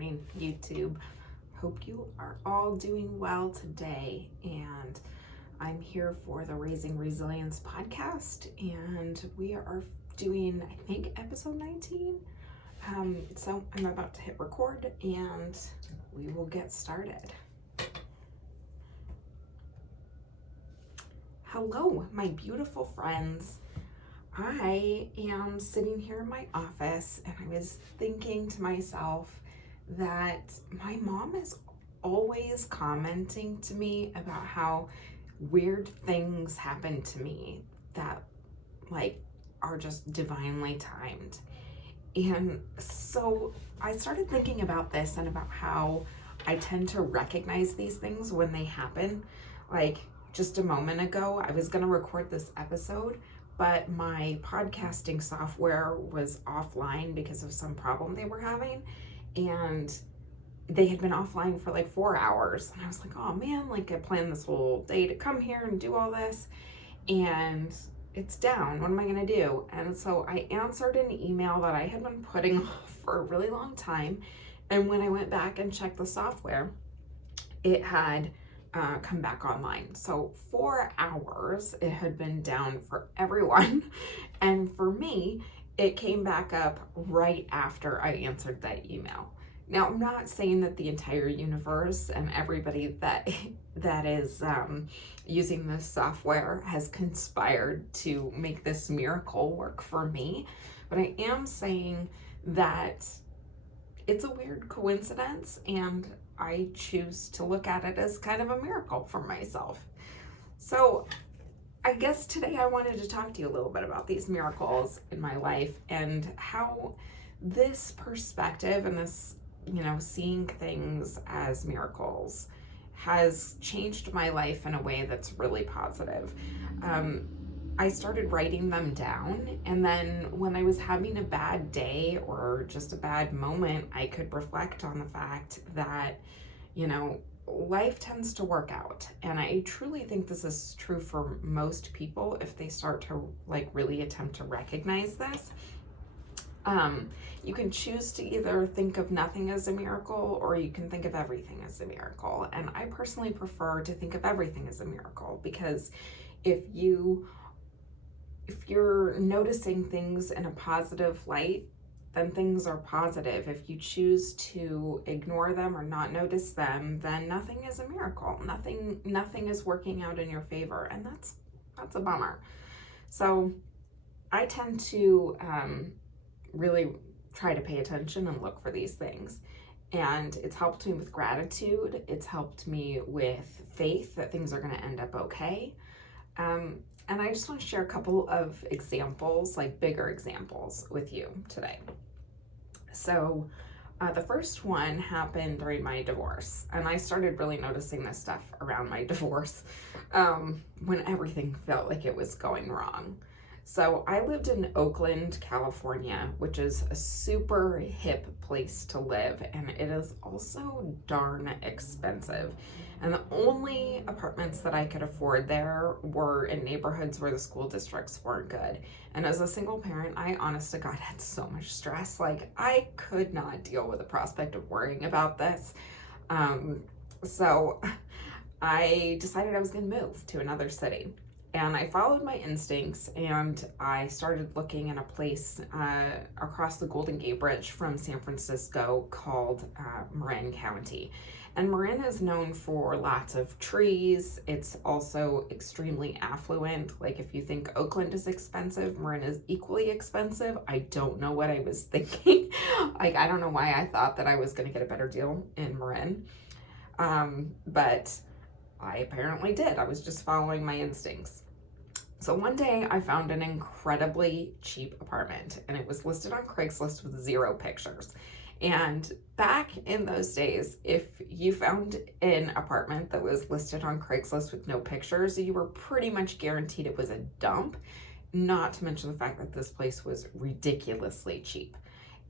morning, YouTube. Hope you are all doing well today. And I'm here for the Raising Resilience podcast, and we are doing, I think, episode 19. So I'm about to hit record, and we will get started. Hello, my beautiful friends. I am sitting here in my office, and I was thinking to myself that my mom is always commenting to me about how weird things happen to me that are just divinely timed. And so I started thinking about this and about how I tend to recognize these things when they happen. Like just a moment ago, I was going to record this episode, but my podcasting software was offline because of some problem they were having, and they had been offline for 4 hours. And I was like, oh man, I planned this whole day to come here and do all this, and it's down. What am I gonna do? And so I answered an email that I had been putting off for a really long time. And when I went back and checked the software, it had come back online. So 4 hours it had been down for everyone. And for me, it came back up right after I answered that email. Now, I'm not saying that the entire universe and everybody that is using this software has conspired to make this miracle work for me, but I am saying that it's a weird coincidence, and I choose to look at it as kind of a miracle for myself. So I guess today I wanted to talk to you a little bit about these miracles in my life and how this perspective and this, seeing things as miracles has changed my life in a way that's really positive. I started writing them down, and then when I was having a bad day or just a bad moment, I could reflect on the fact that, life tends to work out. And I truly think this is true for most people if they start to really attempt to recognize this. You can choose to either think of nothing as a miracle, or you can think of everything as a miracle. And I personally prefer to think of everything as a miracle, because if you're noticing things in a positive light, then things are positive. If you choose to ignore them or not notice them, then nothing is a miracle. Nothing is working out in your favor, and that's a bummer. So I tend to really try to pay attention and look for these things. And it's helped me with gratitude. It's helped me with faith that things are going to end up okay. And I just want to share a couple of examples, bigger examples with you today. So the first one happened during my divorce. And I started really noticing this stuff around my divorce when everything felt like it was going wrong. So I lived in Oakland, California, which is a super hip place to live, and it is also darn expensive. And the only apartments that I could afford there were in neighborhoods where the school districts weren't good. And as a single parent, I honest to God had so much stress. I could not deal with the prospect of worrying about this. So I decided I was going to move to another city. And I followed my instincts, and I started looking in a place across the Golden Gate Bridge from San Francisco called Marin County. And Marin is known for lots of trees. It's also extremely affluent. If you think Oakland is expensive, Marin is equally expensive. I don't know what I was thinking. I don't know why I thought that I was going to get a better deal in Marin. But I apparently did. I was just following my instincts. So one day I found an incredibly cheap apartment, and it was listed on Craigslist with 0 pictures. And back in those days, if you found an apartment that was listed on Craigslist with no pictures, you were pretty much guaranteed it was a dump, not to mention the fact that this place was ridiculously cheap.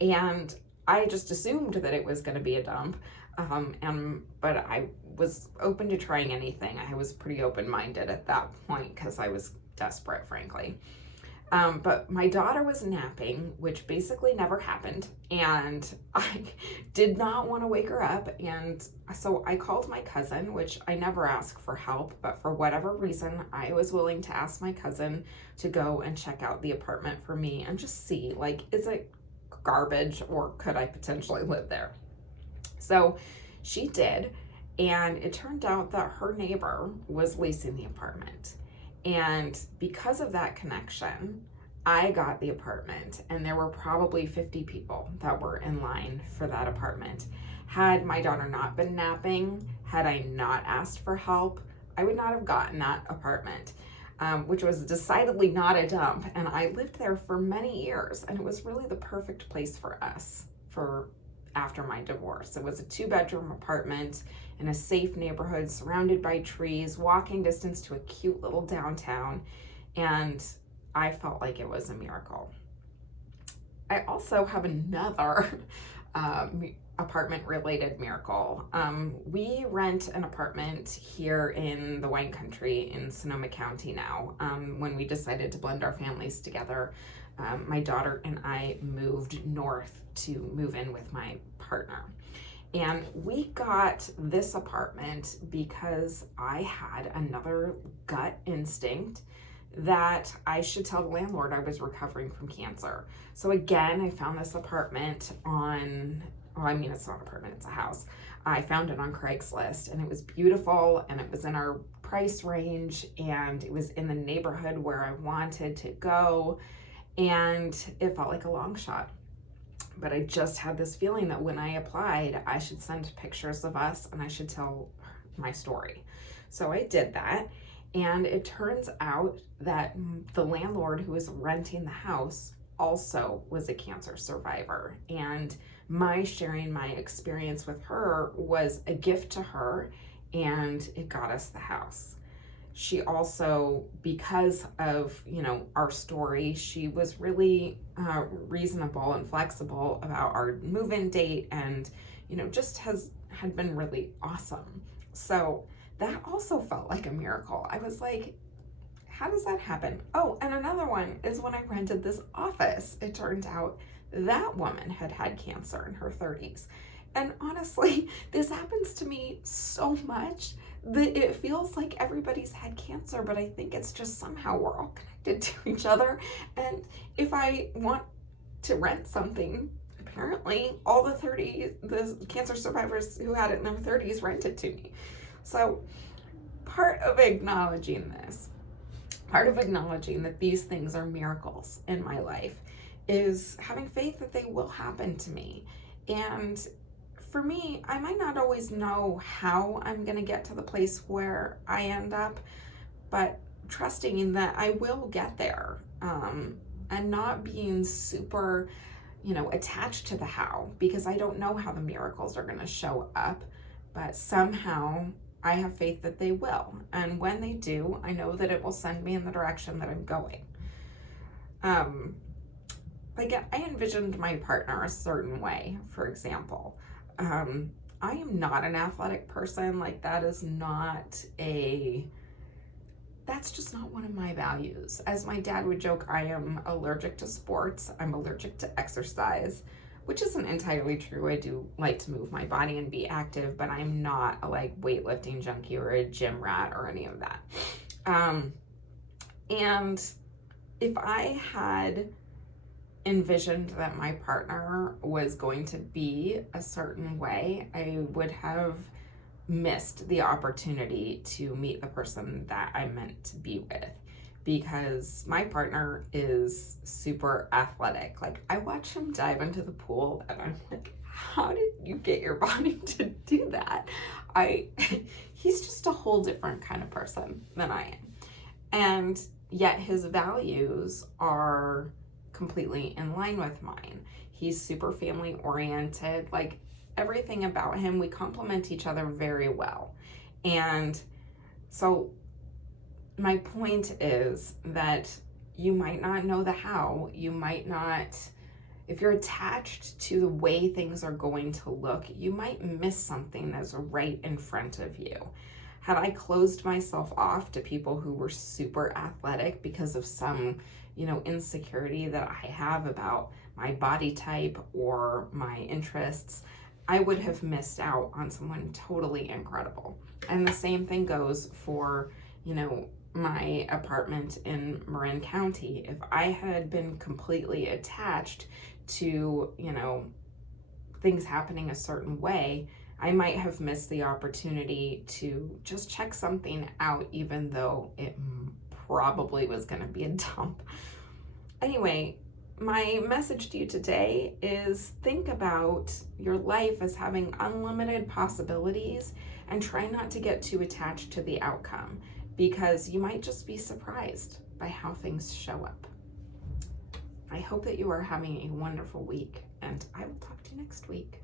And I just assumed that it was going to be a dump. But I was open to trying anything. I was pretty open-minded at that point because I was desperate, frankly. But my daughter was napping, which basically never happened, and I did not want to wake her up, and so I called my cousin, which I never ask for help, but for whatever reason, I was willing to ask my cousin to go and check out the apartment for me and just see, like, is it garbage or could I potentially live there? So she did, and it turned out that her neighbor was leasing the apartment. And because of that connection, I got the apartment, and there were probably 50 people that were in line for that apartment. Had my daughter not been napping, had I not asked for help, I would not have gotten that apartment, which was decidedly not a dump. And I lived there for many years, and it was really the perfect place for us for after my divorce. It was a 2-bedroom apartment in a safe neighborhood surrounded by trees, walking distance to a cute little downtown, and I felt like it was a miracle. I also have another apartment-related miracle. We rent an apartment here in the wine country in Sonoma County now. When we decided to blend our families together, my daughter and I moved north to move in with my partner. And we got this apartment because I had another gut instinct that I should tell the landlord I was recovering from cancer. So again, I found this apartment on, well, I mean, it's not an apartment, it's a house. I found it on Craigslist, and it was beautiful, and it was in our price range, and it was in the neighborhood where I wanted to go, and it felt like a long shot. But I just had this feeling that when I applied, I should send pictures of us and I should tell my story. So I did that. And it turns out that the landlord who was renting the house also was a cancer survivor. And my sharing my experience with her was a gift to her, and it got us the house. She also, because of, our story, she was really reasonable and flexible about our move-in date, and, just had been really awesome. So that also felt like a miracle. I was like, how does that happen? Oh, and another one is when I rented this office. It turned out that woman had had cancer in her 30s. And honestly, this happens to me so much that it feels like everybody's had cancer, but I think it's just somehow we're all connected to each other. And if I want to rent something, apparently all the cancer survivors who had it in their 30s rent it to me. So part of acknowledging that these things are miracles in my life is having faith that they will happen to me. And for me, I might not always know how I'm going to get to the place where I end up, but trusting that I will get there, and not being super, attached to the how, because I don't know how the miracles are going to show up, but somehow I have faith that they will. And when they do, I know that it will send me in the direction that I'm going. I envisioned my partner a certain way, for example. I am not an athletic person. That's just not one of my values. As my dad would joke, I am allergic to sports. I'm allergic to exercise, which isn't entirely true. I do like to move my body and be active, but I'm not a weightlifting junkie or a gym rat or any of that. And if I had envisioned that my partner was going to be a certain way, I would have missed the opportunity to meet the person that I meant to be with, because my partner is super athletic. I watch him dive into the pool and I'm like, how did you get your body to do that? He's just a whole different kind of person than I am. And yet his values are completely in line with mine. He's super family oriented. Everything about him, we complement each other very well. And so my point is that you might not know the how, you might not, if you're attached to the way things are going to look, you might miss something that's right in front of you. Had I closed myself off to people who were super athletic because of some, insecurity that I have about my body type or my interests, I would have missed out on someone totally incredible. And the same thing goes for, my apartment in Marin County. If I had been completely attached to, things happening a certain way, I might have missed the opportunity to just check something out, even though it probably was going to be a dump. Anyway, my message to you today is think about your life as having unlimited possibilities and try not to get too attached to the outcome, because you might just be surprised by how things show up. I hope that you are having a wonderful week, and I will talk to you next week.